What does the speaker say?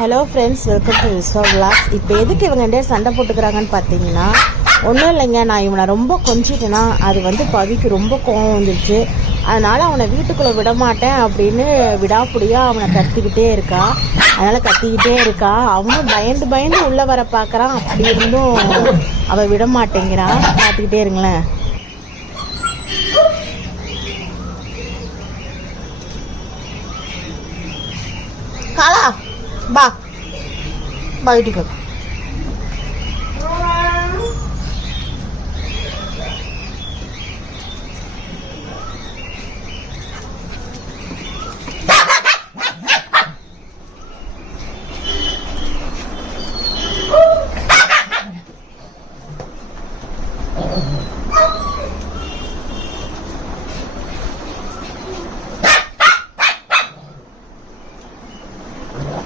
Hello friends, welcome to Viswa vlogs. இப்போ எதுக்கு இவங்க 2 பேர் சண்டை போட்டுக்கிறாங்கன்னு பார்த்தீங்கன்னா, ஒன்றும் இல்லைங்க. நான் இவனை ரொம்ப கொஞ்சிட்டேன்னா அது பவிக்கு ரொம்ப கோவம் வந்துடுச்சு. அதனால் அவனை வீட்டுக்குள்ளே விடமாட்டேன் அப்படின்னு விடாப்புடியாக அவனை கத்திக்கிட்டே இருக்கா. அதனால் கத்திக்கிட்டே இருக்கா. அவனும் பயந்து பயந்து உள்ளே வர பார்க்குறான். அப்படி இருந்தும் அவள் விட மாட்டேங்கிறான். பார்த்துக்கிட்டே இருங்களேன். காலா பா வீட்டுக்கு